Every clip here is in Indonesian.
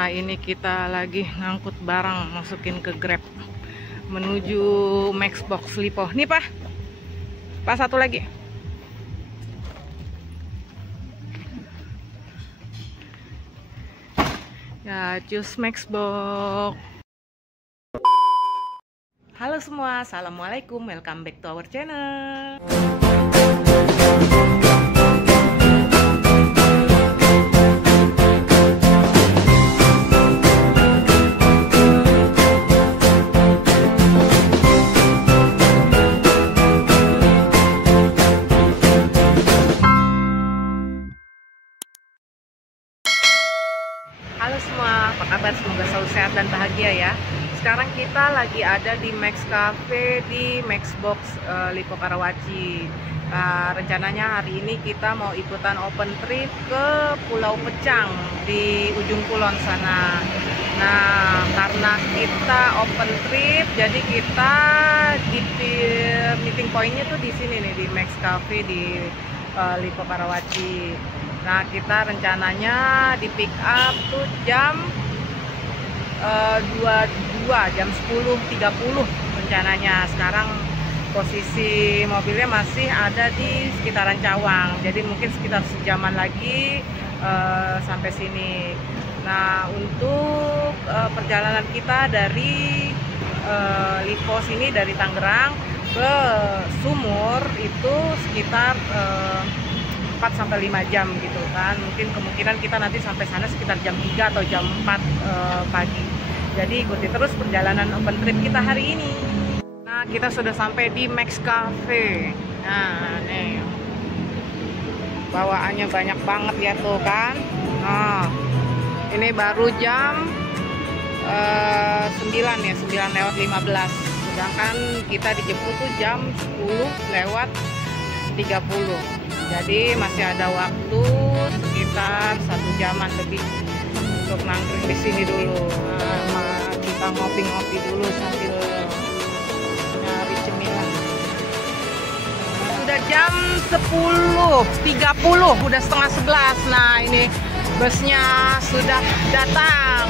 Nah, ini kita lagi ngangkut barang masukin ke Grab menuju Maxbox Lipo. Nih, Pak. Pak, satu lagi. Ya, cus Maxbox. Halo semua, assalamualaikum, welcome back to our channel. Halo semua, apa kabar? Semoga selalu sehat dan bahagia ya. Sekarang kita lagi ada di Max Cafe di Maxbox Lipo Karawaci. Rencananya hari ini kita mau ikutan open trip ke Pulau Pecang di ujung kulon sana. Nah, karena kita open trip, jadi kita di meeting pointnya tuh di sini nih, di Max Cafe di Lipo Karawaci. Nah, kita rencananya di pick up tuh jam 22, jam 10.30 rencananya. Sekarang posisi mobilnya masih ada di sekitaran Cawang, jadi mungkin sekitar sejaman lagi sampai sini. Nah, untuk perjalanan kita dari Lipo sini, dari Tangerang ke Sumur itu sekitar 4-5 jam gitu kan. Mungkin kemungkinan kita nanti sampai sana sekitar jam 3 atau jam 4 pagi. Jadi ikuti terus perjalanan open trip kita hari ini. Nah, kita sudah sampai di Max Cafe. Nah, nih bawaannya banyak banget ya tuh kan. Nah, ini baru jam 9 ya, 9:15. Sedangkan kita dijemput tuh jam 10:30. Jadi masih ada waktu sekitar 1 jaman lebih untuk nangkring di sini dulu. Nah, kita ngopi-ngopi dulu sambil nyari cemilan. Sudah jam 10.30, udah setengah 11. Nah, ini busnya sudah datang.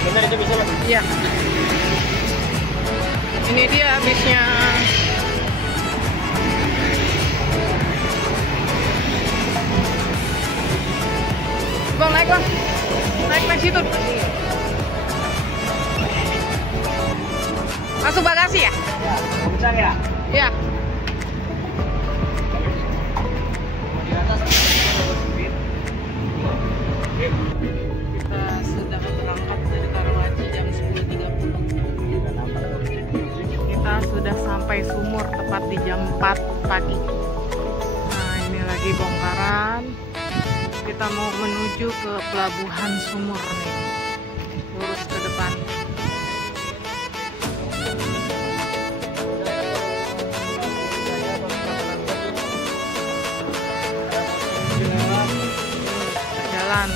Bentar aja bisa, Mas. Iya. Ini dia bisnya. Bang, naik bang. Naik situ. Masuk bagasi ya? Ya, bisa ya? Iya. Di atas. Kita sudah berangkat dari Karawaci jam 10.30. Kita sudah sampai Sumur tepat di jam 4 pagi. Nah, ini lagi bongkaran. Kita mau menuju ke pelabuhan Sumur nih. Lurus ke depan. Jalan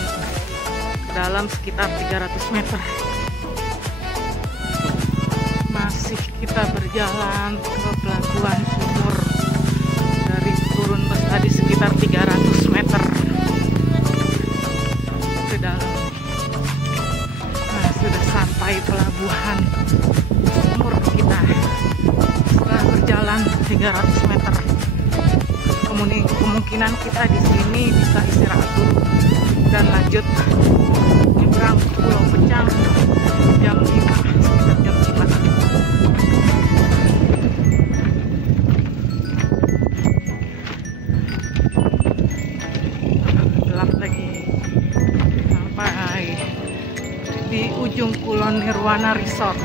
dalam sekitar 300 meter. Masih kita berjalan ke pelabuhan Sumur. Dari turun bus tadi sekitar 300 meter ke dalam. Nah, sudah sampai pelabuhan Sumur kita. Setelah berjalan 300 meter, kemungkinan kita di sini bisa istirahat dulu dan lanjut nyebrang ke Pulau Pecang jam 5, sekitar jam 5. Gelap lagi. Sampai di ujung Kulon Nirwana Resort.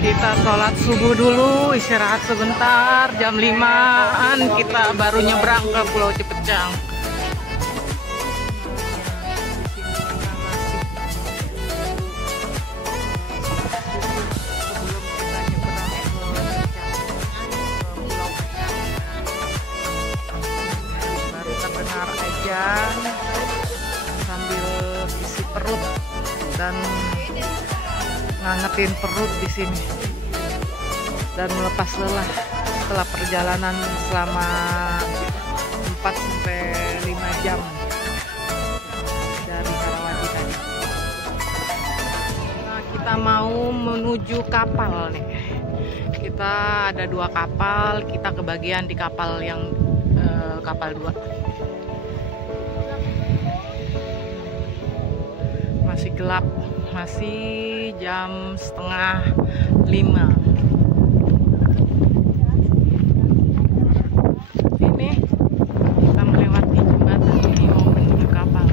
Kita sholat subuh dulu, istirahat sebentar, jam 5-an kita baru nyebrang ke Pulau Cepecang. Baru terdengar ajan sambil isi perut dan ngangetin perut di sini dan melepas lelah setelah perjalanan selama 4-5 jam dari Karawaci tadi. Nah, kita mau menuju kapal nih. Kita ada 2 kapal, kita kebagian di kapal yang kapal 2. Masih gelap, masih jam 4:30. Ini kita melewati jembatan ini mau menuju kapal.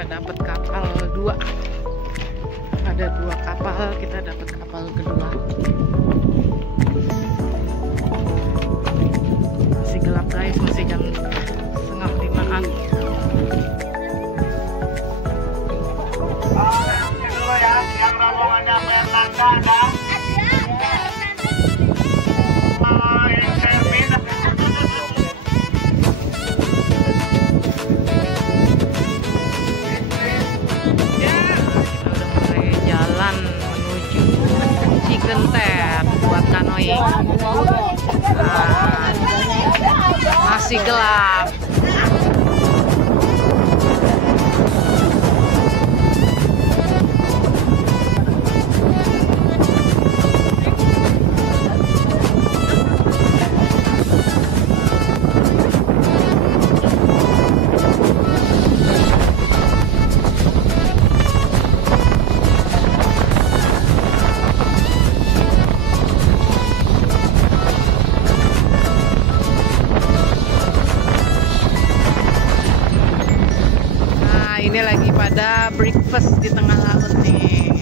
Dapat kapal 2, ada 2 kapal, kita dapat kapal kedua. Masih gelap guys, masih jam 4:30-an. Yang dulu ya, yang rombongannya Erlangga ada. Yang Sermin. Genter buat kanoing. Nah, masih gelap. Ini lagi pada breakfast di tengah laut nih,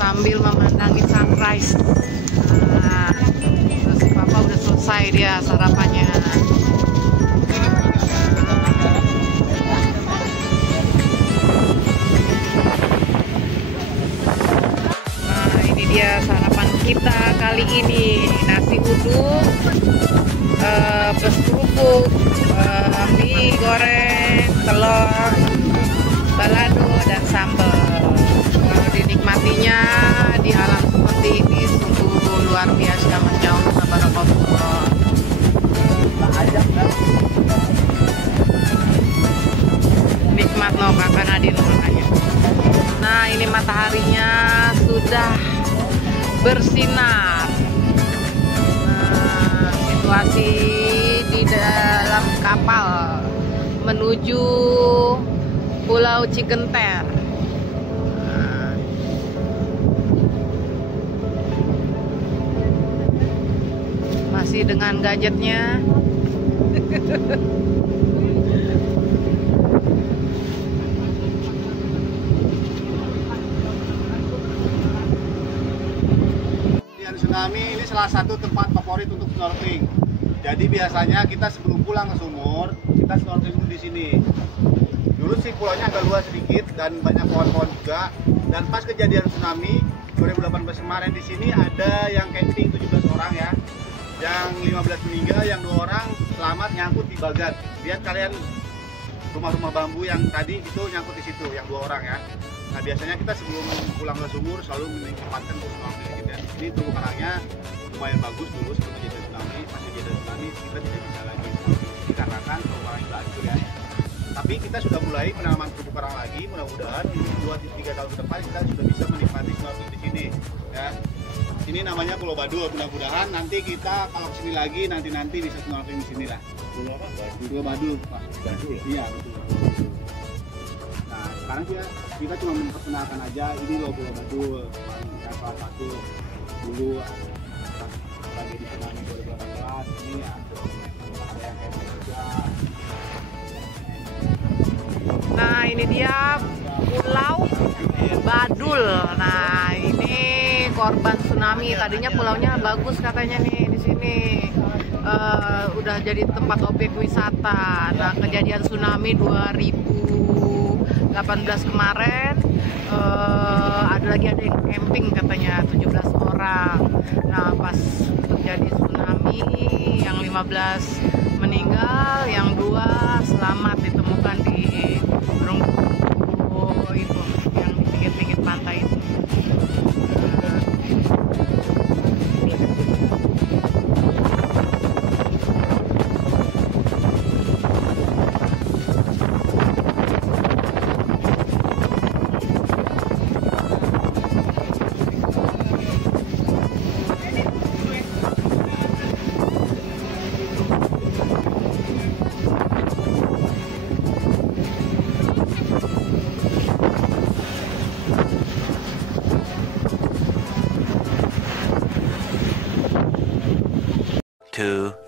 sambil memandangi sunrise. Nah, si papa udah selesai dia sarapannya. Nah, ini dia sarapan kita kali ini, nasi uduk plus kerupuk, mie goreng, telur, balado dan sambal. Kalau dinikmatinya di alam seperti ini sungguh luar biasa. Masya tabarakallah. Nikmat no kakak Nadine makanya. Nah, ini mataharinya sudah bersinar. Nah, situasi di dalam kapal menuju Pulau Cigenter. Masih dengan gadgetnya. Tsunami ini salah satu tempat favorit untuk snorkeling. Jadi biasanya kita sebelum pulang ke sumur, kita snorkeling di sini. Dulu sih pulaunya agak luas sedikit dan banyak pohon-pohon juga. Dan pas kejadian tsunami 2018 kemarin di sini ada yang camping 17 orang ya. Yang 15 meninggal, yang 2 orang selamat nyangkut di bagat. Lihat kalian rumah-rumah bambu yang tadi itu nyangkut di situ, yang 2 orang ya. Nah biasanya kita sebelum pulang ke sumur selalu menyempatkan untuk snorkeling ya. Ini terumbu karangnya lumayan bagus dulu sebelum kejadian tsunami. Pas kejadian tsunami kita tidak bisa lagi dikarenakan terumbu karang itu hancur ya. Tapi kita sudah mulai penanaman terumbu karang lagi. Mudah-mudahan 2-3 tahun ke depan kita sudah bisa menikmati snorkeling di sini ya. Ini namanya Pulau Badul. Mudah-mudahan nanti kita kalau kesini lagi nanti bisa snorkeling di sini lah. Pulau apa? Pulau Badul, Pak. Badul. Iya betul. Nah sekarang kita cuma memperkenalkan aja ini loh Pulau Badul. Kita salah satu dulu tragedi tsunami 2018 ini ya. Ada yang kayak juga. Nah ini dia Pulau Badul. Nah ini korban tsunami. Tadinya pulaunya bagus katanya nih di sini. Udah jadi tempat objek wisata. Nah kejadian tsunami 2018 kemarin ada yang camping katanya 17 orang. Nah pas terjadi tsunami yang 15 meninggal, yang 2 selamat ditemukan di Runggu itu yang di pinggir-pinggir pantai itu.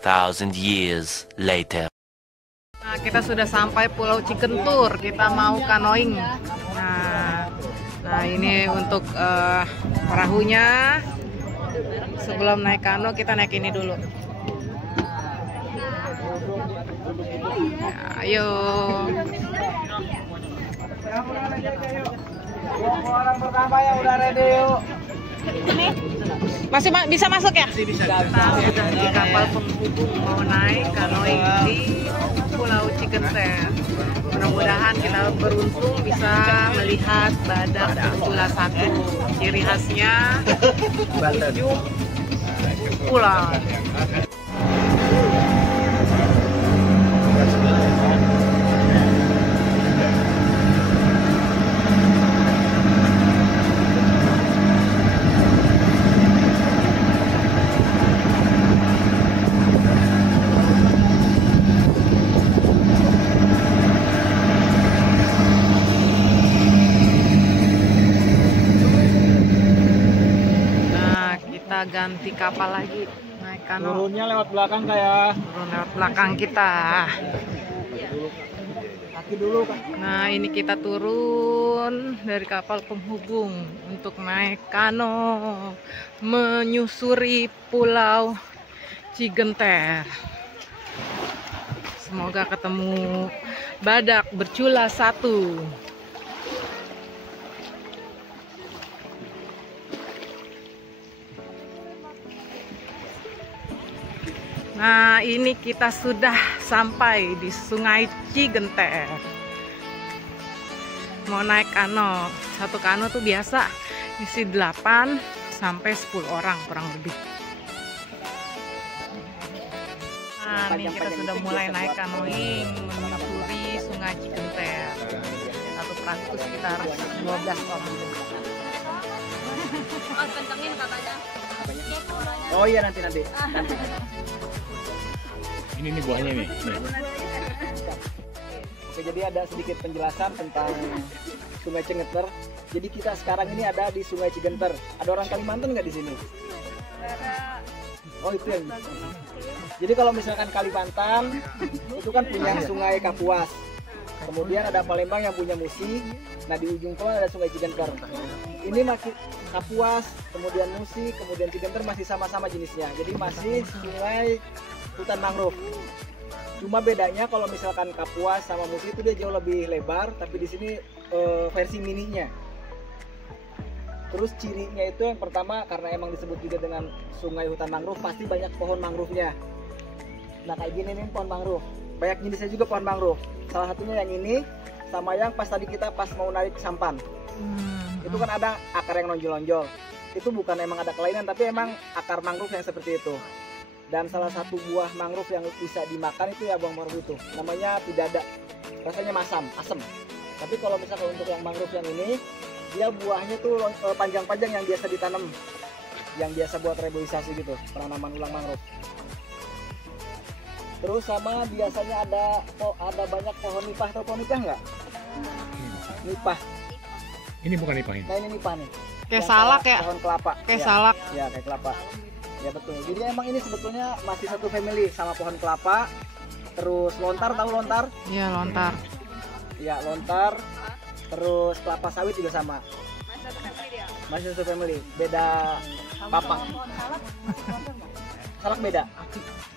Thousand years later. Nah, kita sudah sampai Pulau Cigentur. Kita mau kanoing. Nah ini untuk perahunya. Sebelum naik kano kita naik ini dulu. Ya, ayo. Orang pertama yang udah ready yuk. Masih bisa masuk ya? Masih bisa. Kita sudah di kapal penghubung mau naik kanoing di Pulau Cigenter. Mudah-mudahan kita beruntung bisa melihat badak bercula satu. Ciri khasnya ujung pulau. Ganti kapal lagi, naik kano. Turunnya lewat belakang kayak. Turun lewat belakang kita. Kaki dulu kan. Nah ini kita turun dari kapal penghubung untuk naik kano menyusuri Pulau Cigenter. Semoga ketemu badak bercula satu. Nah ini kita sudah sampai di Sungai Cigenter. Mau naik kano. Satu kano tuh biasa isi 8 sampai 10 orang kurang lebih. Nah ini kita sudah mulai naik kanoing menyusuri Sungai Cigenter. Satu perahu sekitar 12 orang. Kencengin katanya. Oh iya nanti. Ini nih buahnya nih. Oke, jadi ada sedikit penjelasan tentang Sungai Cigenter. Jadi kita sekarang ini ada di Sungai Cigenter. Ada orang Kalimantan nggak di sini? Oh itu yang. Jadi kalau misalkan Kalimantan itu kan punya Sungai Kapuas. Kemudian ada Palembang yang punya Musi. Nah di ujung kulon ada Sungai Cigenter. Ini masih Kapuas, kemudian Musi, kemudian Cigenter masih sama-sama jenisnya. Jadi masih sungai hutan mangrove. Cuma bedanya kalau misalkan Kapuas sama Musi itu dia jauh lebih lebar, tapi di sini versi mininya. Terus cirinya itu yang pertama karena emang disebut juga dengan sungai hutan mangrove, pasti banyak pohon mangrove-nya. Nah kayak gini nih pohon mangrove. Banyak jenisnya juga pohon mangrove. Salah satunya yang ini sama yang pas tadi kita pas mau narik sampan. Itu kan ada akar yang nonjol-nonjol. Itu bukan emang ada kelainan, tapi emang akar mangrove yang seperti itu. Dan salah satu buah mangrove yang bisa dimakan itu ya buah mangrove itu, namanya pidada. Rasanya asam. Tapi kalau misalkan untuk yang mangrove yang ini, dia buahnya tuh panjang-panjang yang biasa ditanam, yang biasa buat reboisasi gitu, penanaman ulang mangrove. Terus sama biasanya ada banyak pohon nipah. Tahu pohon nipah nggak? Nipah. Ini bukan nipah ini. Nah ini nipah nih. Kayak Yang salak ya? Pohon kelapa. Kayak Ya. salak. Ya kayak kelapa. Ya betul. Jadi emang ini sebetulnya masih satu family sama pohon kelapa. Terus lontar, tahu lontar? Iya, lontar. Ya lontar. Terus kelapa sawit juga sama. Masih satu family. Beda papak. Salak beda.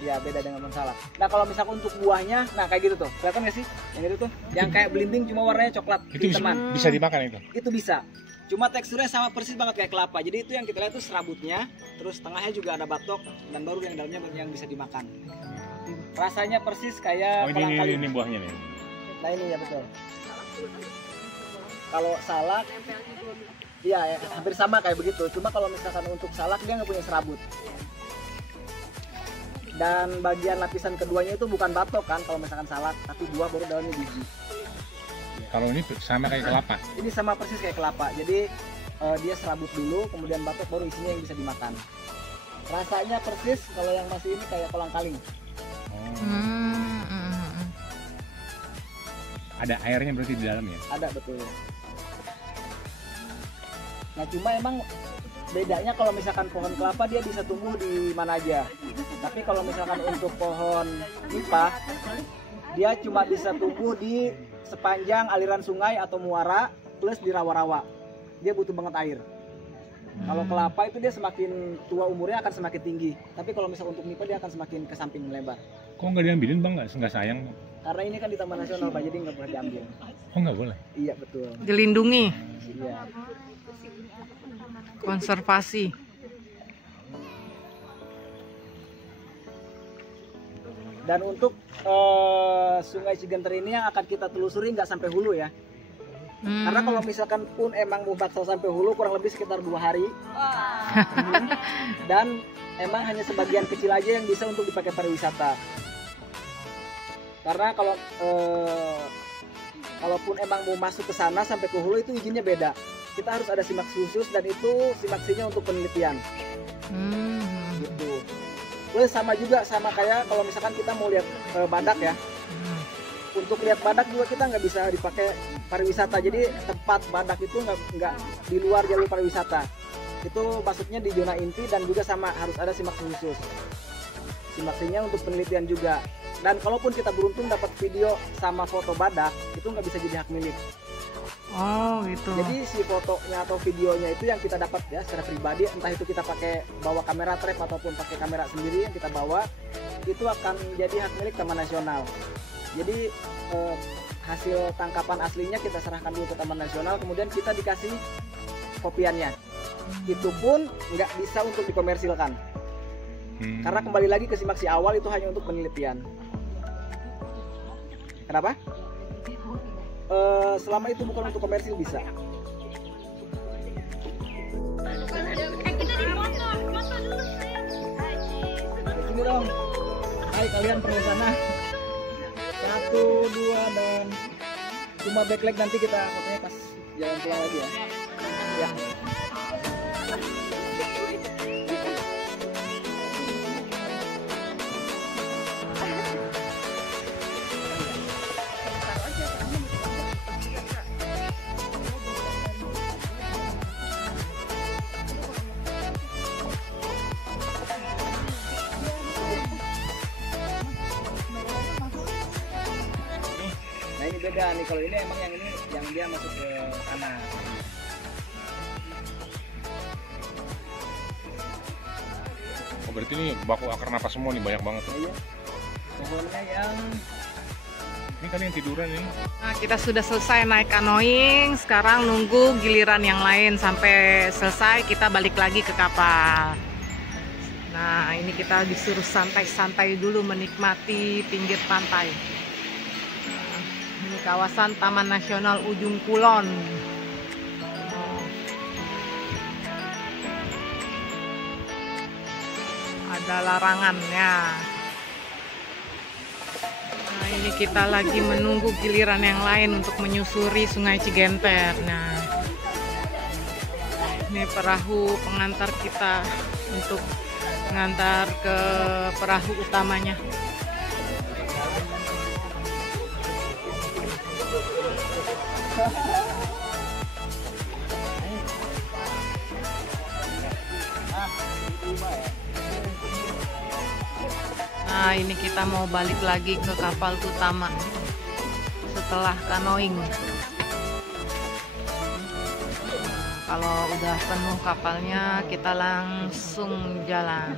Ya beda dengan pohon salak. Nah kalau misalkan untuk buahnya, nah kayak gitu tuh. Kelihatan nggak sih? Yang itu tuh. Yang kayak belimbing cuma warnanya coklat. Itu bisa, Teman. bisa dimakan itu. Itu bisa. Cuma teksturnya sama persis banget kayak kelapa. Jadi itu yang kita lihat tuh serabutnya, terus tengahnya juga ada batok, dan baru yang dalamnya yang bisa dimakan. Rasanya persis kayak Oh kolang-kaling. ini buahnya nih. Nah ini ya betul. Kalau salak, iya ya, hampir sama kayak begitu. Cuma kalau misalkan untuk salak dia nggak punya serabut. Dan bagian lapisan keduanya itu bukan batok kan kalau misalkan salak, tapi buah baru dalamnya biji. Kalau ini sama kayak kelapa. Ini sama persis kayak kelapa. Jadi dia serabut dulu, kemudian batok baru isinya yang bisa dimakan. Rasanya persis kalau yang masih ini kayak kolang-kaling. Oh. Ada airnya berarti di dalam ya? Ada betul. Nah cuma emang bedanya kalau misalkan pohon kelapa dia bisa tumbuh di mana aja. Tapi kalau misalkan untuk pohon nipah dia cuma bisa tumbuh di sepanjang aliran sungai atau muara plus di rawa-rawa. Dia butuh banget air. Kalau kelapa itu dia semakin tua umurnya akan semakin tinggi. Tapi kalau misalkan untuk nipah dia akan semakin ke samping melebar. Kok nggak diambilin bang? Nggak sayang? Karena ini kan di Taman Nasional Pak, jadi nggak boleh diambil. Oh nggak boleh? Iya betul. Dilindungi, Iya. konservasi. Dan untuk Sungai Cigenter ini yang akan kita telusuri nggak sampai hulu ya. Karena kalau misalkan pun emang mau bakso sampai hulu kurang lebih sekitar 2 hari. Dan emang hanya sebagian kecil aja yang bisa untuk dipakai pariwisata. Karena kalaupun emang mau masuk ke sana sampai ke hulu itu izinnya beda. Kita harus ada simaksi khusus dan itu simaksinya untuk penelitian. Gitu. Terus sama juga sama kayak kalau misalkan kita mau lihat badak ya. Untuk lihat badak juga kita nggak bisa dipakai pariwisata. Jadi tempat badak itu nggak di luar jalur pariwisata. Itu maksudnya di zona inti dan juga sama harus ada simaksi khusus. Simaksinya untuk penelitian juga. Dan kalaupun kita beruntung dapat video sama foto badak, itu nggak bisa jadi hak milik. Oh gitu. Jadi si fotonya atau videonya itu yang kita dapat ya secara pribadi, entah itu kita pakai bawa kamera trap ataupun pakai kamera sendiri yang kita bawa, itu akan jadi hak milik Taman Nasional. Jadi hasil tangkapan aslinya kita serahkan dulu ke Taman Nasional, kemudian kita dikasih kopiannya. Itu pun nggak bisa untuk dikomersilkan. Karena kembali lagi ke simaksi awal itu hanya untuk penelitian. Kenapa? Selama itu bukan untuk komersil bisa. Di sini dong. Hai kalian perlu sana. 1, 2 dan cuma backlight nanti kita katanya pas jalan pulang lagi ya. Ya. Nah ini beda nih, kalau ini emang yang ini yang dia masuk ke sana. Oh berarti ini baku akar napas semua nih, banyak banget. Nah, iya. Pohonnya yang Ini kan yang tiduran ini. Nah, kita sudah selesai naik kanoing, sekarang nunggu giliran yang lain sampai selesai kita balik lagi ke kapal. Nah, ini kita disuruh santai-santai dulu menikmati pinggir pantai. Nah, ini kawasan Taman Nasional Ujung Kulon. ada larangan ya. Nah, ini kita lagi menunggu giliran yang lain untuk menyusuri Sungai Cigenter. Nah, ini perahu pengantar kita untuk mengantar ke perahu utamanya. Nah, ini kita mau balik lagi ke kapal utama setelah kanoing. Kalau udah penuh kapalnya, kita langsung jalan.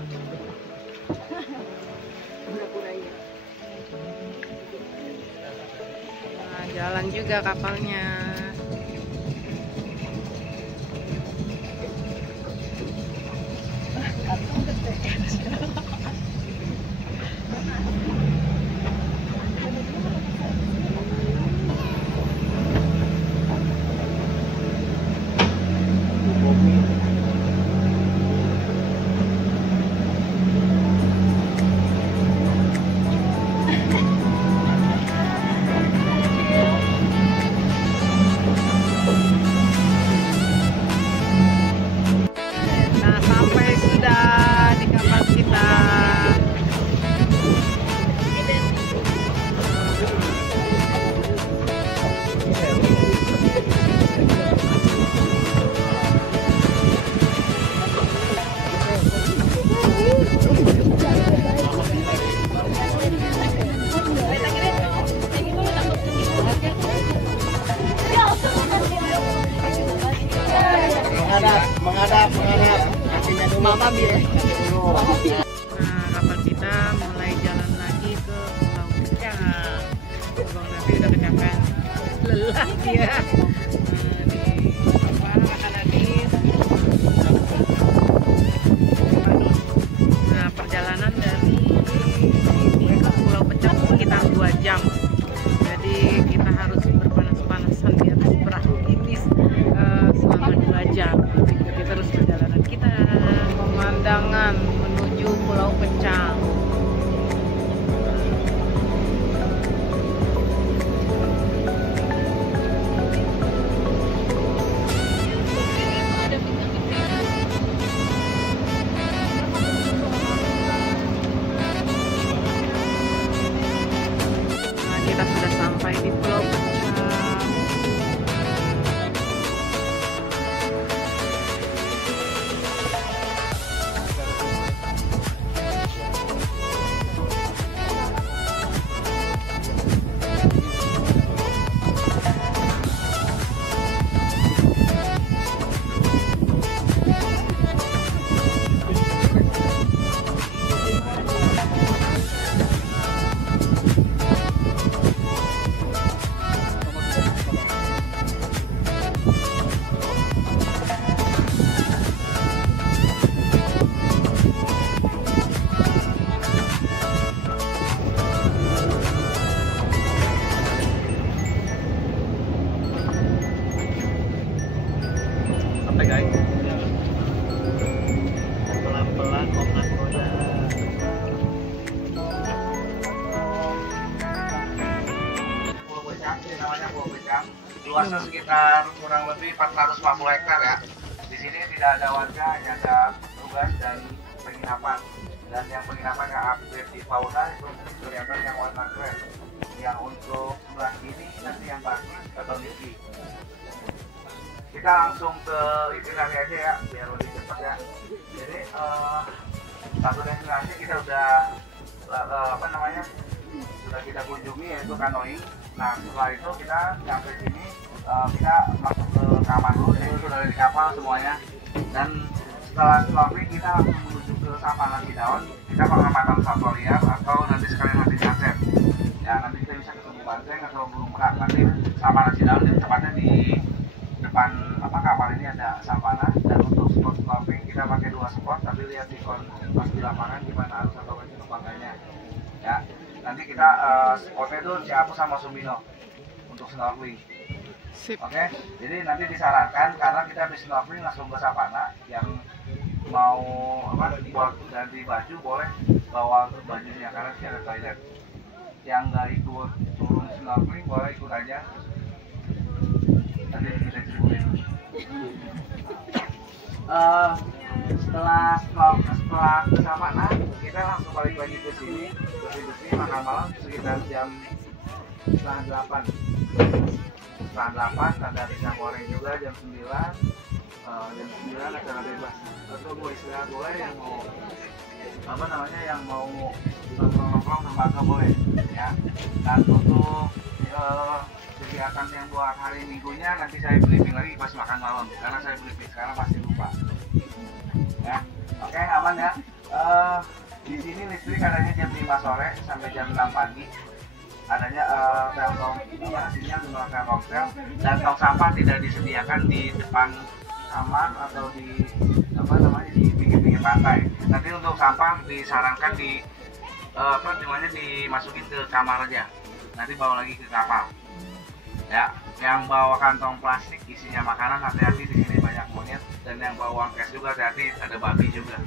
Nah, jalan juga kapalnya. Nah, sampai sudah di kapal kita. Menghadap. Kakinya dulu. Mama biar. Dulu. Nah, kapal kita mulai jalan lagi ke Pulau Pecah. Bang Nafi udah kecapean, lelah dia. Nah, perjalanan dari sini ke Pulau Pecah itu sekitar 2 jam. Jadi kita harus berpanas-panasan di atas perahu ini selama 2 jam. Ikuti terus perjalanan kita. Pemandangan menuju Pulau Pecah. Nah, kita sudah sampai di Pulau Pecah. Sampai guys. Pelan-pelan Om Nakoda. Pulau Becang, ini namanya Pulau Becang. Luasnya sekitar kurang lebih 450 hektar ya. Di sini tidak ada warga, hanya ada tugas dan penginapan. Dan yang penginapan yang upgrade di fauna itu kelihatan yang warna keren. Yang untuk sebelah kiri nanti yang bagus atau Niki. Kita langsung ke itinerary aja ya, biar lebih cepat ya. Jadi satu destinasi kita udah sudah kita kunjungi, yaitu kanoing. Nah, setelah itu kita sampai sini, kita masuk ke kamar dulu, jadi sudah di kapal semuanya. Dan setelah snorkeling kita langsung menuju ke Savana Sidaon. Kita pengamatan satwa liar atau nanti sekalian nanti sunset. Ya, nanti kita bisa ketemu banteng atau burung merak. Nanti Savana Sidaon itu tepatnya di depan kapal ini ada savana. Dan untuk spot snorkeling kita pakai 2 spot, tapi lihat di pas di lapangan gimana arus atau kecepatan ya. Nanti kita spotnya itu Ciapus sama Sumino untuk snorkeling. Oke, jadi nanti disarankan karena kita habis snorkeling langsung ke savana yang mau buat ganti baju boleh bawa bajunya karena sih ada toilet. Yang nggak ikut turun snorkeling boleh ikut aja. Nanti bisa disebutin. Setelah ke Savana kita langsung balik lagi ke sini, bersih makan malam sekitar jam setengah 8. Ada pisang goreng juga jam 9. Jam 9 acara bebas. Atau mau istirahat boleh, yang mau yang mau nongkrong lembaga boleh ya. Dan untuk kegiatan yang buat hari Minggunya nanti saya briefing lagi pas makan malam karena saya briefing sekarang pasti lupa. Ya, oke, aman ya. Di sini listrik adanya jam 5 sore sampai jam 6 pagi. Adanya sinyal dengan Telkomsel dan tong sampah tidak disediakan di depan kamar atau di di pinggir-pinggir pantai. Nanti untuk sampah disarankan dimasukin ke kamar aja. Nanti bawa lagi ke kapal. Ya, yang bawa kantong plastik isinya makanan hati-hati, di sini banyak monyet, dan yang bawa uang cash juga hati-hati, ada babi juga.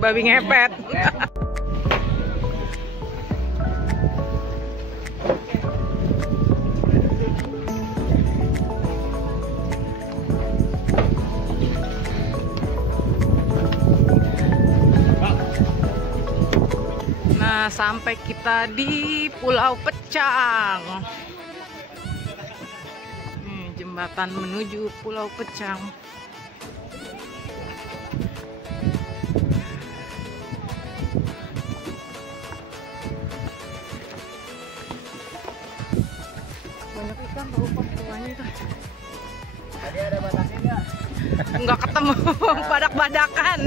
Babi ngepet. Okay. Nah, sampai kita di Pulau Pecang. Jembatan menuju Pulau Pecang. Banyak ikan tahu kok bawahnya itu. Tadi ada batasnya nggak? Nggak ketemu, badak-badakan.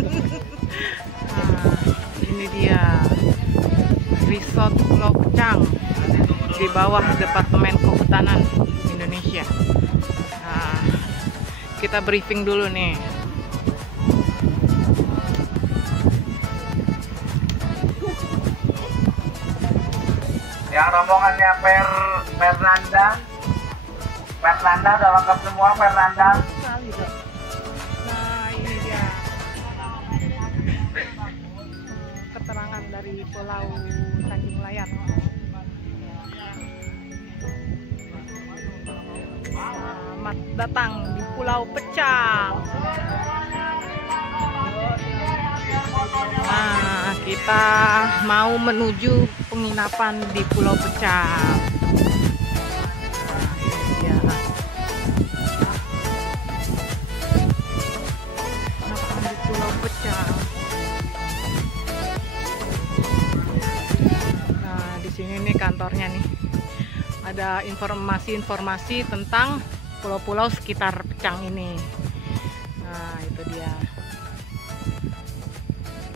Nah, ini dia Resort Pulau Pecang di bawah Departemen Kehutanan Indonesia. Nah, kita briefing dulu nih. Yang rombongannya Fernanda udah lengkap semua Fernanda. Nah, ini dia keterangan dari Pulau Tanjung Layar. Selamat datang di Pulau Pecang. Nah, kita mau menuju penginapan di Pulau Pecang. Ya. Penginapan di Pulau Pecang. Nah, di sini nih kantornya nih. Ada informasi-informasi tentang pulau-pulau sekitar Pecang ini. Nah, itu dia.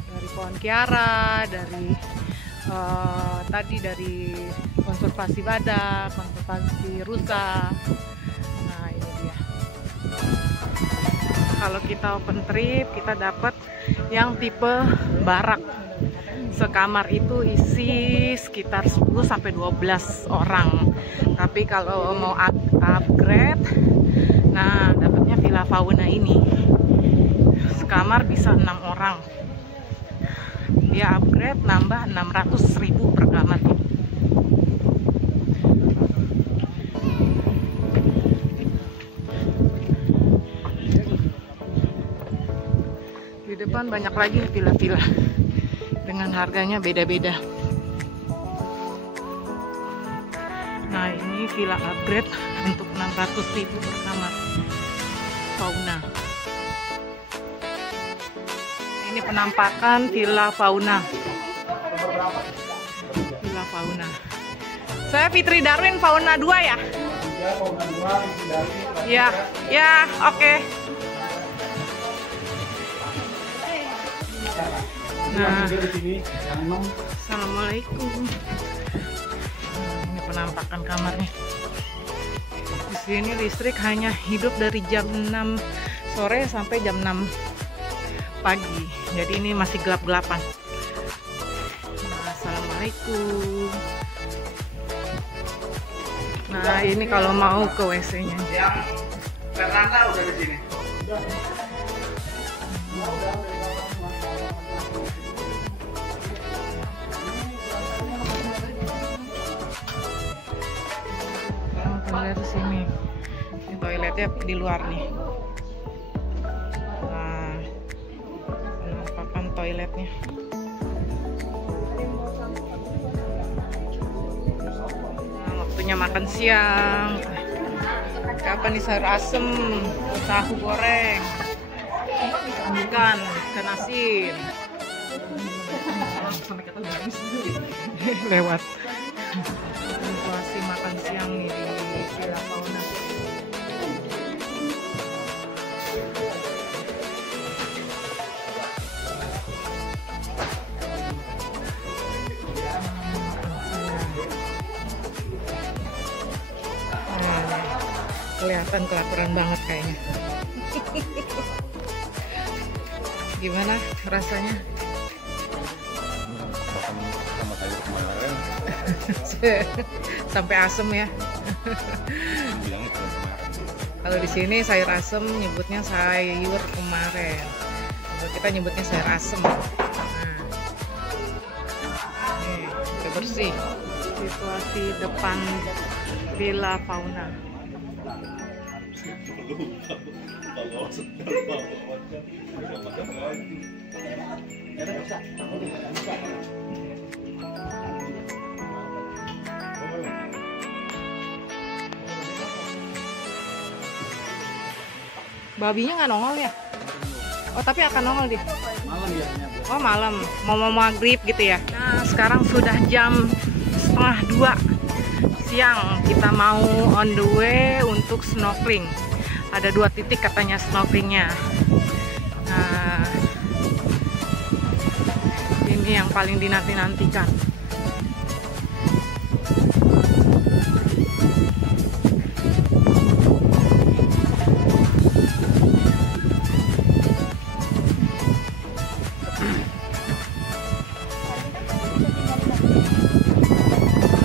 Dari pohon kiara, dari dari konservasi badak, konservasi rusa. Nah, ini dia. Kalau kita open trip, kita dapat yang tipe barak. Sekamar itu isi sekitar 10-12 orang. Tapi kalau mau upgrade, nah dapatnya Villa Fauna ini. Sekamar bisa 6 orang. Dia upgrade nambah 600.000 per kamar. Di depan banyak lagi villa-villa dengan harganya beda-beda. Nah, ini villa upgrade untuk 600.000 per kamar. Fauna. Ini penampakan Villa Fauna. Villa Fauna. Saya Fitri Darwin, Fauna 2 ya? Ya, Fauna 2, Darwin. Ya, oke. Nah, assalamualaikum. Ini penampakan kamarnya. Di sini listrik hanya hidup dari jam 6 sore sampai jam 6 pagi. Jadi ini masih gelap-gelapan. Nah, assalamualaikum. Nah, ini kalau mau ke WC-nya. Yang Fernanda udah di sini. Lihat di sini. Ini toiletnya di luar nih. Nah, penampakan toiletnya. Nah, waktunya makan siang. Kapan nih sayur asem, tahu goreng, ikan asin. Lewat. Situasi makan siang nih di Villa Fauna. Kelihatan kelaparan banget kayaknya. Gimana rasanya? Sama sayur kemarin. Sampai asem ya. Bilangnya sayur kemarin. Kalau di sini sayur asem nyebutnya sayur kemarin. Kalau kita nyebutnya sayur asem. Nah, nih, udah bersih. Situasi depan Villa Fauna. Babinya nggak nongol ya? Oh, tapi akan nongol deh. Malam biasanya. Oh, malam. Mau maghrib gitu ya. Nah, sekarang sudah jam 1:30 siang. Kita mau on the way untuk snorkeling. Ada 2 titik katanya snorkelingnya. Nah, ini yang paling dinanti-nantikan.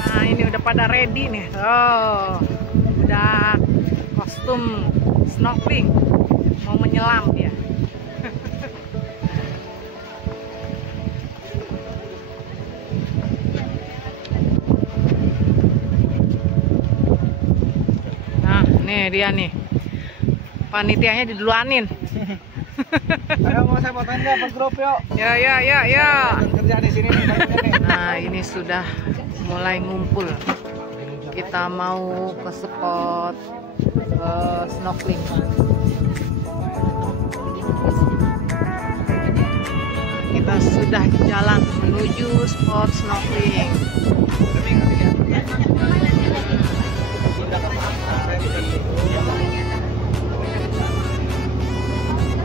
Nah, ini udah pada ready nih. Oh, udah kostum snorkeling, mau menyelam dia. Nah, nih dia nih, panitianya diduluanin. Ayo mau saya fotoin nggak pas grup yuk? Ya. Kerja di sini nih. Nah, ini sudah mulai ngumpul. Kita mau ke spot snorkeling. Kita sudah jalan menuju spot snorkeling.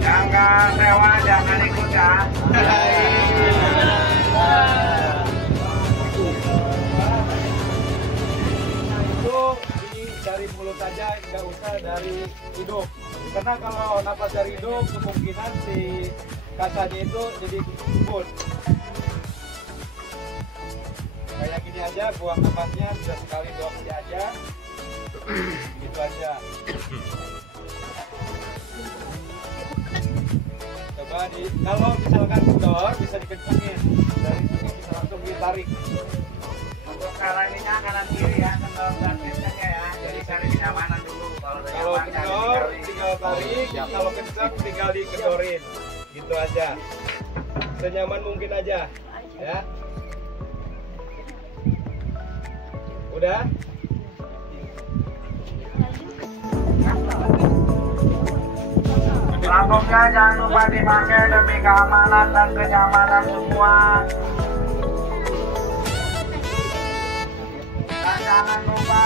Jangan sewa, jangan ikut ya. Dari mulut saja, nggak usah dari hidung, karena kalau napas dari hidung kemungkinan si kasanya itu jadi kubur. Kayak gini aja, buang napasnya bisa sekali 2 kali aja, gitu aja. Coba kalau misalkan kendor bisa dikencengin, dari sini bisa langsung ditarik. Untuk cara ininya kanan kiri ya, kendor dan kencengnya ya. Jadi cari kenyamanan dulu. Kalau kendor tinggal tarik, kalau kencang tinggal dikendorin, gitu aja. Senyaman mungkin aja, ya. Udah? Lambungnya jangan lupa dipakai demi keamanan dan kenyamanan semua. Dan jangan lupa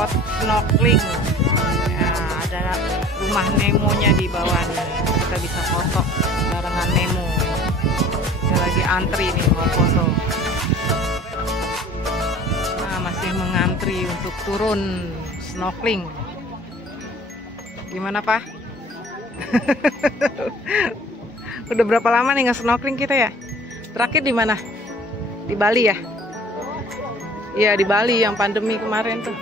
spot snorkeling. Ya, ada rumah Nemonya di bawah nih. Kita bisa foto barengan Nemo. Dia lagi antri nih mau foto. Nah, masih mengantri untuk turun snorkeling. Gimana, Pak? Udah berapa lama nih nggak snorkeling kita ya? Terakhir di mana? Di Bali ya? Iya, di Bali yang pandemi kemarin tuh.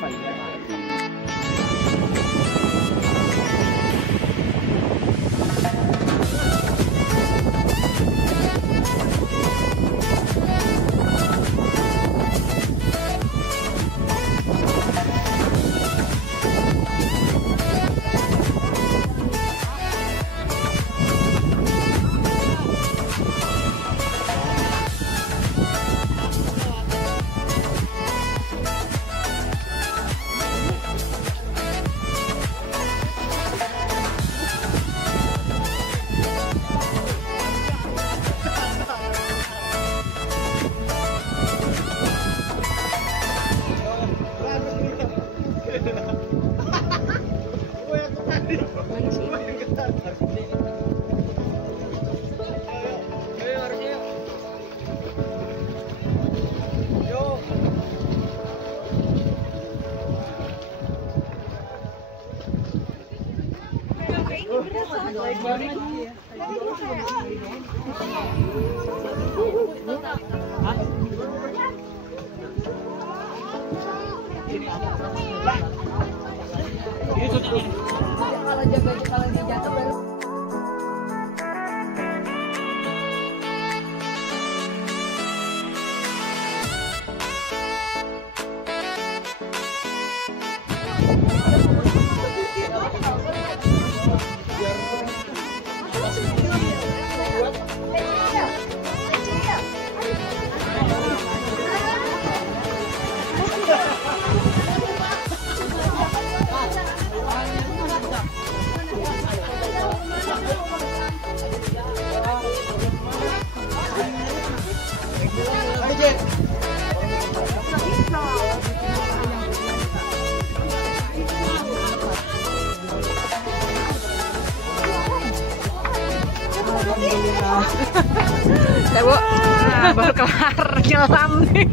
Ya, Bu. Nah, baru kelar nyelam nih.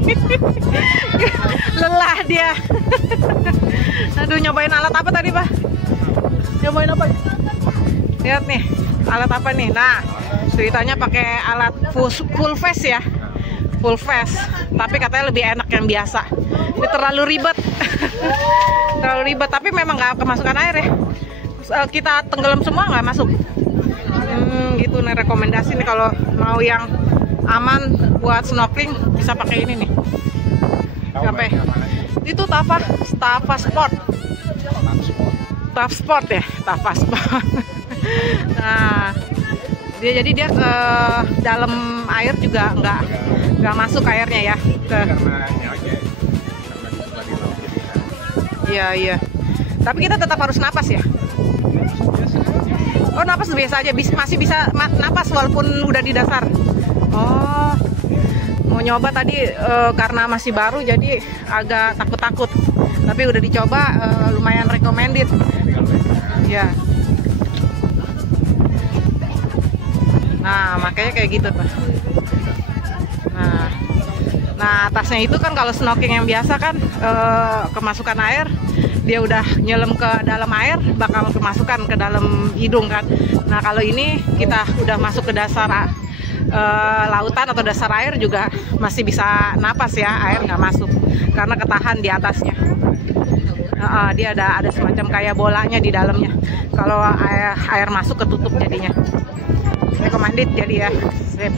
Lelah dia. Aduh, nyobain alat apa tadi, Pak? Nyobain apa? Lihat nih, alat apa nih? Nah, ceritanya pakai alat full face ya. Full face. Tapi katanya lebih enak yang biasa. Ini terlalu ribet. Terlalu ribet, tapi memang nggak kemasukan air ya. Kita tenggelam semua nggak masuk. Gitu nih rekomendasi nih kalau mau yang aman buat snorkeling bisa pakai ini nih. Sampai itu Tafa Sport. Tafa Sport ya, Tafa Sport. Nah, jadi dia ke dalam air juga nggak masuk airnya ya. Iya. Tapi kita tetap harus napas ya. Oh, napas biasa aja, masih bisa napas walaupun udah di dasar. Oh, mau nyoba tadi karena masih baru jadi agak takut-takut. Tapi udah dicoba, lumayan recommended. Ya. Nah, makanya kayak gitu tuh. Nah, atasnya itu kan kalau snorkeling yang biasa kan kemasukan air, dia udah nyelam ke dalam air bakal kemasukan ke dalam hidung kan. Nah, kalau ini kita udah masuk ke dasar lautan atau dasar air juga masih bisa napas ya, air nggak masuk karena ketahan di atasnya. Dia ada semacam kayak bolanya di dalamnya. Kalau air masuk ketutup jadinya. Recommended jadi ya. Sip.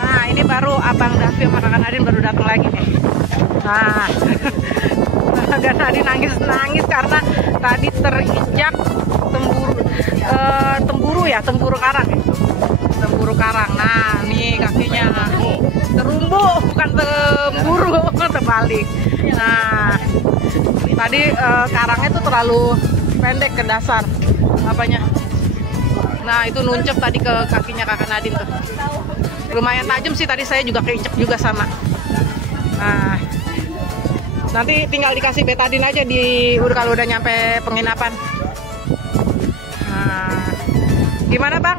Nah, ini baru Abang Davi sama Kakak Nadine baru datang lagi nih. Nah, dan Nadine nangis karena tadi terinjak temburu karang ya. Temburu karang. Nah, nih kakinya terumbu, bukan temburu, terbalik. Nah, tadi karangnya tuh terlalu pendek ke dasar apanya. Nah, itu nuncep tadi ke kakinya Kakak Nadine tuh. Lumayan tajam sih, tadi saya juga keinjek juga sama. Nah, Nanti tinggal dikasih betadin aja kalau udah nyampe penginapan. Nah, gimana Bang?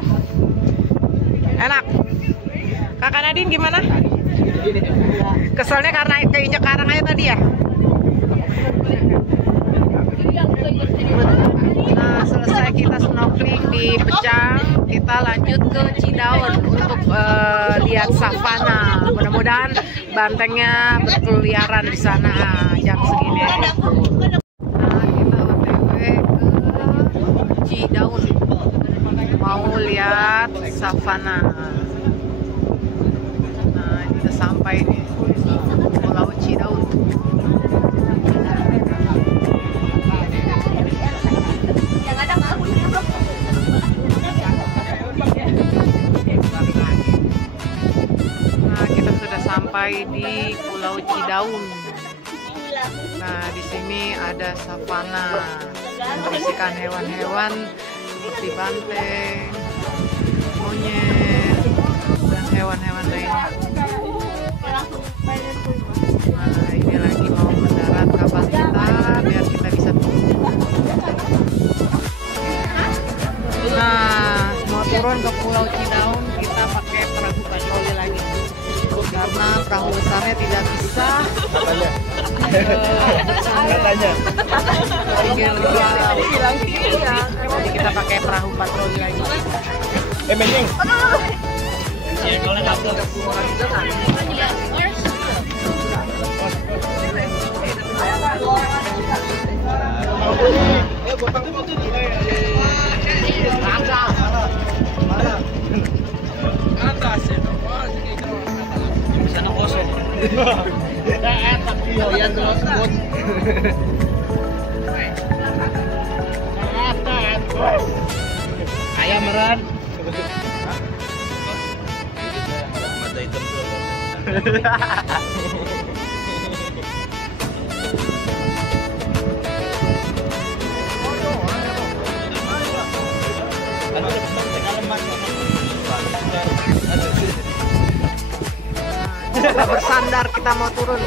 Enak? Kakak Nadine gimana? Keselnya karena keinjak karang aja tadi ya? Nah, selesai kita snorkeling di Pejang, kita lanjut ke Cidaun untuk lihat savana. Mudah-mudahan bantengnya berkeliaran di sana jam segini. Nah, kita OTW ke Cidaun, mau lihat savana. Nah, kita sampai nih Pulau Cidaun. Sampai di Pulau Cidaun. Nah, di sini ada savana, membersihkan hewan-hewan seperti banteng, monyet, dan hewan-hewan lainnya. Nah, ini lagi mau mendarat kapal kita biar kita bisa turun. Nah, mau turun ke Pulau Cidaun, kita pakai perahu patroli lagi. Karena perahu besarnya tidak bisa Katanya. Jadi kita pakai perahu patroli lagi. Menying. Ayam meren. Mata hitam tuh. Kita bersandar, kita mau turun.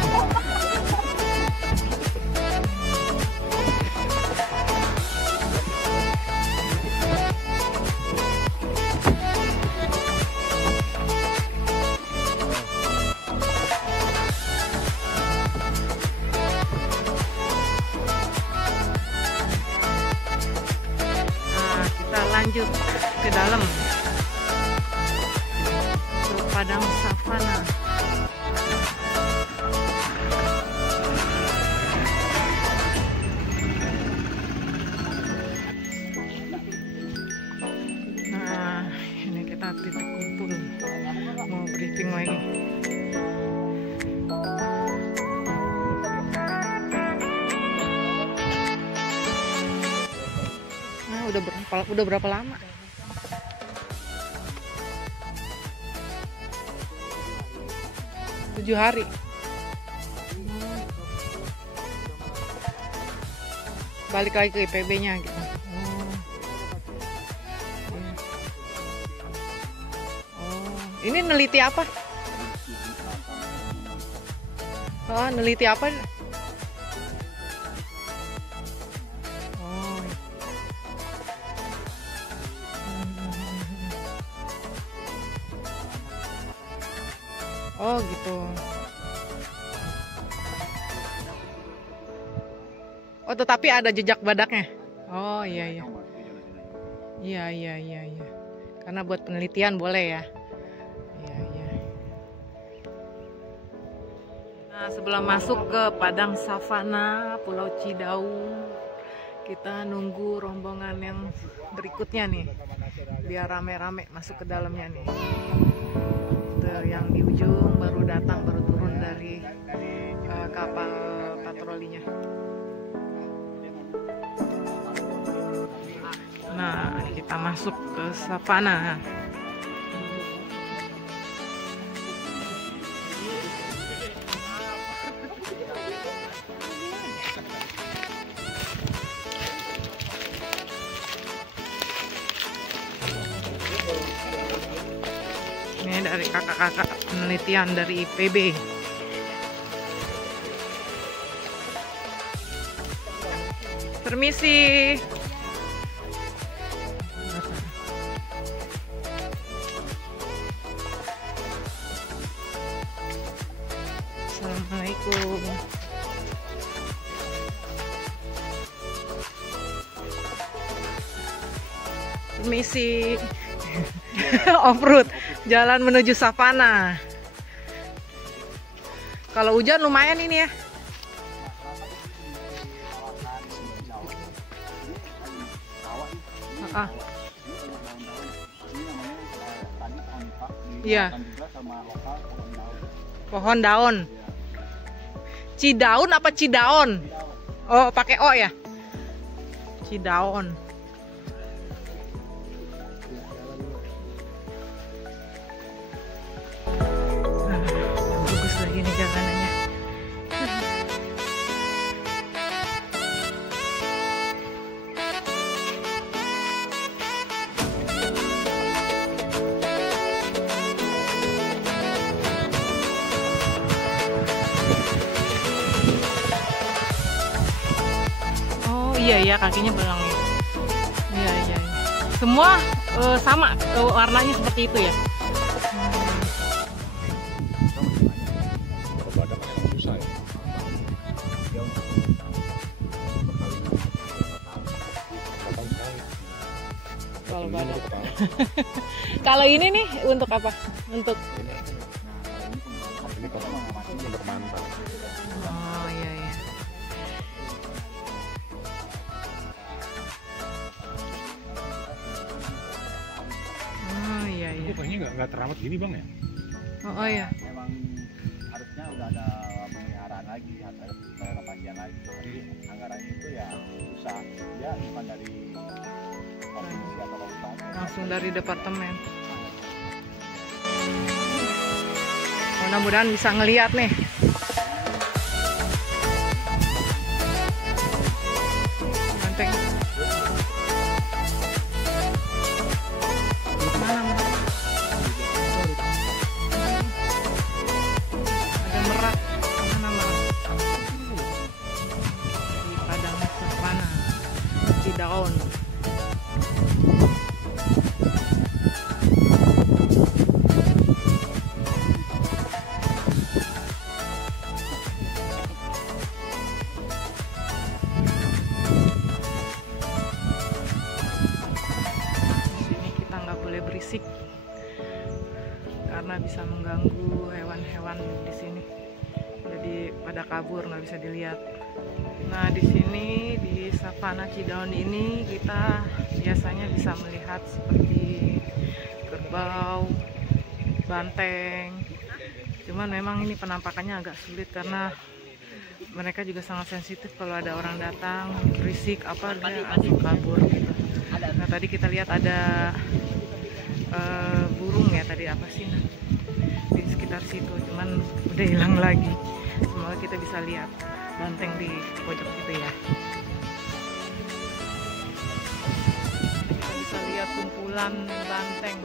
Nah, kita lanjut ke dalam, ke padang savana. Titik kumpul, mau briefing lagi. Nah, udah berapa lama? Tujuh hari. Balik lagi ke IPB-nya gitu. Ini neliti apa? Oh, neliti apa? Oh. Oh, gitu. Oh, tetapi ada jejak badaknya. Oh, iya iya. Iya. Karena buat penelitian boleh ya. Nah, sebelum masuk ke padang savana Pulau Cidaun, kita nunggu rombongan yang berikutnya nih, biar rame-rame masuk ke dalamnya nih. Yang di ujung baru datang, baru turun dari kapal patrolinya. Nah, kita masuk ke savana. Ini dari kakak-kakak penelitian dari IPB. Permisi. Assalamualaikum. Permisi. Off-road, jalan menuju savana. Kalau hujan lumayan ini ya. Iya. Pohon daun. Cidaun apa cidaon? Oh, pakai O ya? Cidaon. Bagus lagi nih jalanannya. Iya ya, kakinya belang ya. Iya iya. Semua sama warnanya seperti itu ya. Badak kan emang susah ya. Kalau badak. Kalau ini nih untuk apa? Untuk Ini kalau untuk mantap. oh iya iya. Oh iya iya. Kok kayaknya nggak terawat gini bang ya? Oh iya. Memang harusnya udah ada pemeliharaan lagi, ada renovasian lagi. Tapi anggarannya itu ya susah. Ya bukan dari provinsi atau kabupaten. Langsung dari departemen. Mudah-mudahan bisa ngelihat nih. Banteng. Mana? Ada merak. Mana merak? Di padang savana. Di daun. Berisik karena bisa mengganggu hewan-hewan di sini, jadi pada kabur nggak bisa dilihat. Nah di sini di savana Cidaun ini kita biasanya bisa melihat seperti kerbau, banteng. Cuman memang ini penampakannya agak sulit karena mereka juga sangat sensitif kalau ada orang datang berisik apa dia langsung kabur gitu. Nah tadi kita lihat ada burung ya tadi apa sih di sekitar situ, cuman udah hilang lagi. Semoga kita bisa lihat banteng di pojok situ ya. Kita bisa lihat kumpulan banteng.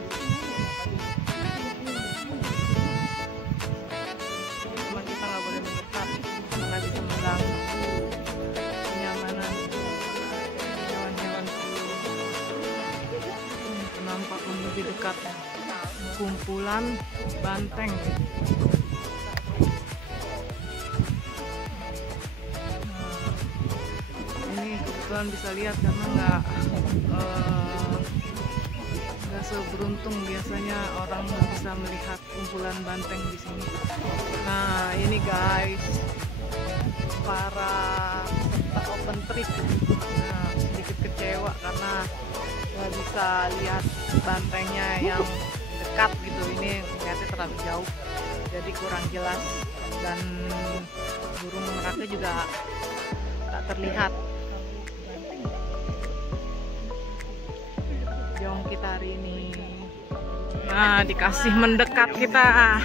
Cuman kita nggak boleh mendekat karena bisa mengganggu kenyamanan hewan-hewan. Nampak lebih dekat kumpulan banteng. Nah, ini kebetulan bisa lihat karena nggak seberuntung biasanya orang bisa melihat kumpulan banteng di sini. Nah ini guys, para peserta open trip sedikit kecewa karena nggak bisa lihat bantengnya yang dekat gitu. Ini ngeliatnya terlalu jauh jadi kurang jelas dan burung meraknya juga tak terlihat. Jong kita hari ini. Nah dikasih mendekat kita.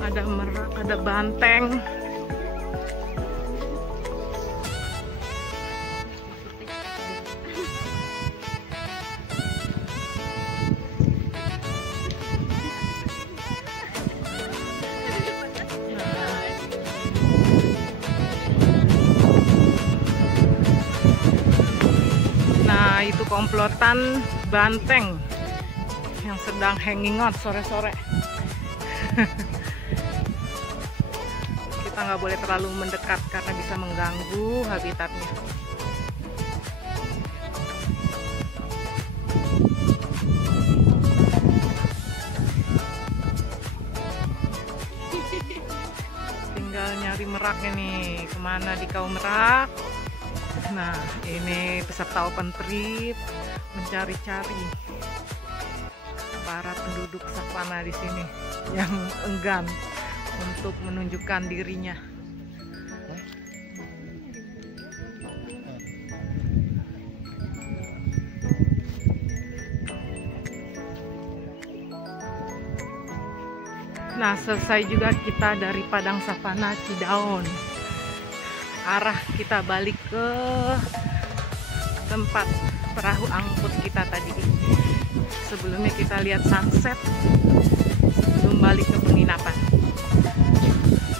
Ada merak, ada banteng. komplotan banteng yang sedang hanging out sore-sore. Kita nggak boleh terlalu mendekat karena bisa mengganggu habitatnya. Tinggal nyari meraknya nih, kemana di kau merak? Nah, ini peserta open trip mencari-cari para penduduk savana di sini yang enggan untuk menunjukkan dirinya. Nah, selesai juga kita dari Padang Savana Cidaon. Arah kita balik ke tempat perahu angkut kita tadi. Sebelumnya kita lihat sunset sebelum balik ke penginapan.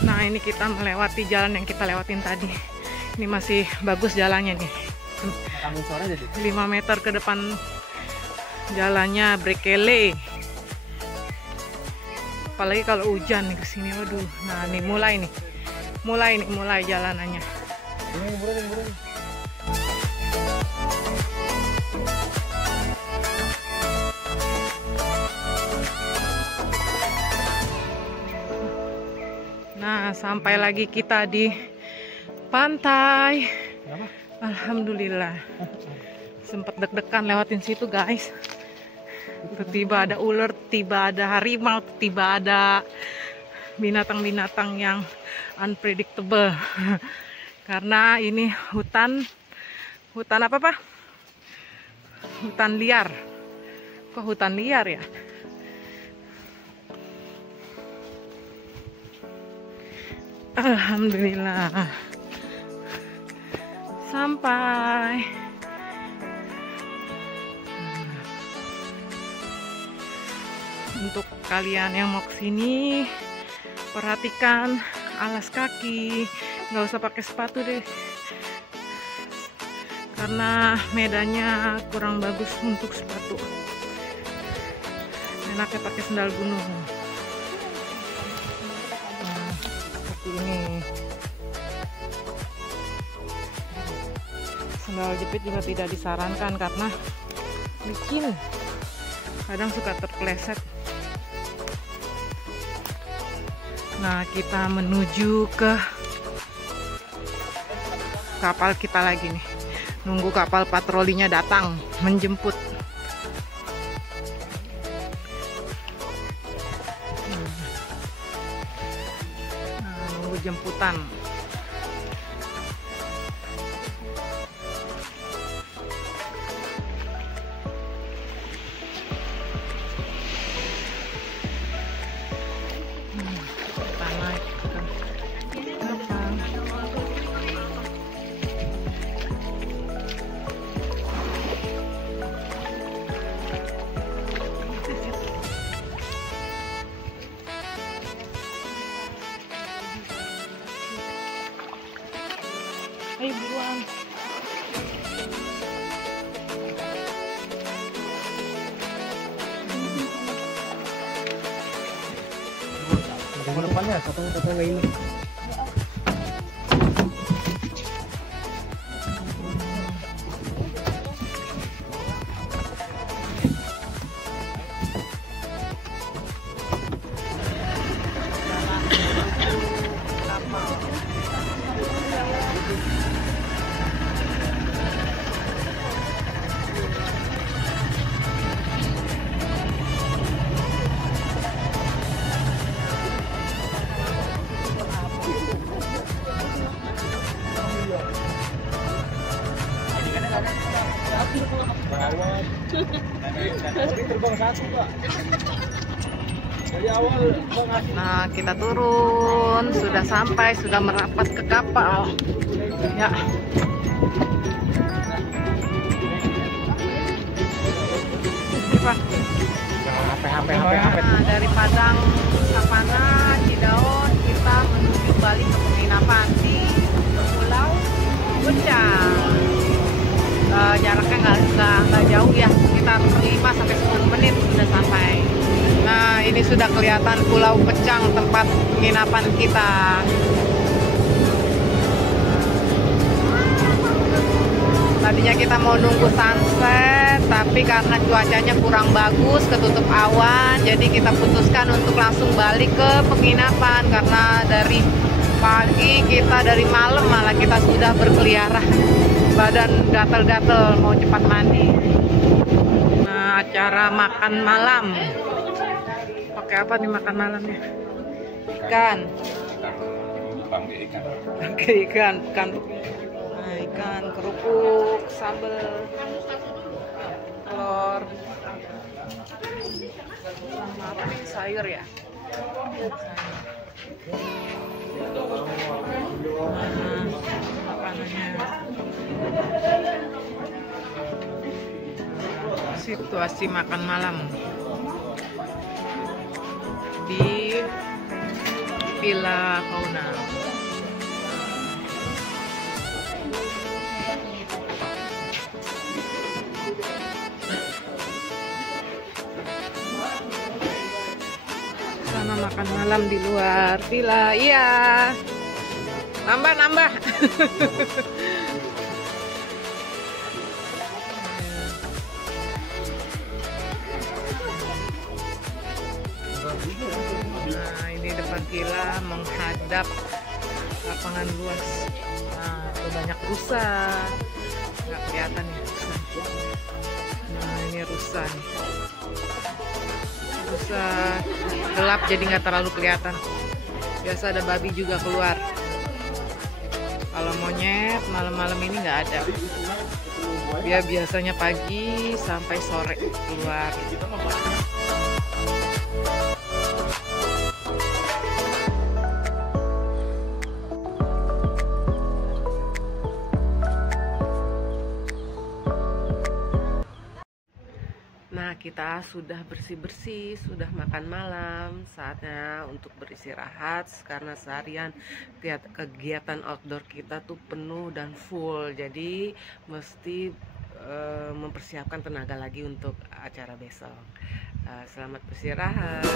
Nah, ini kita melewati jalan yang kita lewatin tadi. Ini masih bagus jalannya nih. 5 meter ke depan jalannya berkele. Apalagi kalau hujan nih kesini, waduh. Nah, nih mulai jalanannya. Nah, sampai lagi kita di pantai. Alhamdulillah. Sempat deg-degan lewatin situ, guys. Tiba ada ular, tiba ada harimau, tiba ada binatang-binatang yang unpredictable. Karena ini hutan apa, Pak? Hutan liar. Kok hutan liar ya? Alhamdulillah. Sampai. Untuk kalian yang mau kesini, perhatikan alas kaki, nggak usah pakai sepatu deh, karena medannya kurang bagus untuk sepatu. Enaknya pakai sandal gunung. Nah, seperti ini. Sandal jepit juga tidak disarankan karena licin, kadang suka terpeleset. Nah, kita menuju ke kapal kita lagi nih. Nunggu kapal patrolinya datang menjemput. Nah, nunggu jemputan. Ayo buruan. Tunggu depannya, satu ini. Nah, kita turun, sudah sampai, sudah merapat ke kapal. Ya. Nah, dari Padang Savana Cidaon kita menuju balik ke penginapan di Pulau Guncang. Jaraknya nggak jauh. sudah kelihatan Pulau Pecang, tempat penginapan kita. Tadinya kita mau nunggu sunset, tapi karena cuacanya kurang bagus, ketutup awan, jadi kita putuskan untuk langsung balik ke penginapan. Karena dari pagi kita, dari malam malah kita sudah berkeliaran, badan gatel-gatel, mau cepat mandi. Nah, acara makan malam. Pakai apa nih makan malamnya? Ikan. Pakai ikan. Nah, ikan, kerupuk, sambal, telur, sama apa nih, sayur ya? Nah, makanannya. Situasi makan malam di Villa Fauna. Sama makan malam di luar villa. Iya. Nambah. Nah, ini depan villa menghadap lapangan luas. Nah, tuh banyak rusa. Nggak kelihatan ya rusa. Nah, ini rusa nih. Rusa gelap jadi nggak terlalu kelihatan. Biasa ada babi juga keluar. Kalau monyet malam-malam ini nggak ada. Dia biasanya pagi sampai sore keluar. Nah, kita sudah bersih-bersih, sudah makan malam, saatnya untuk beristirahat karena seharian kegiatan outdoor kita tuh penuh dan full, jadi mesti mempersiapkan tenaga lagi untuk acara besok. Selamat beristirahat.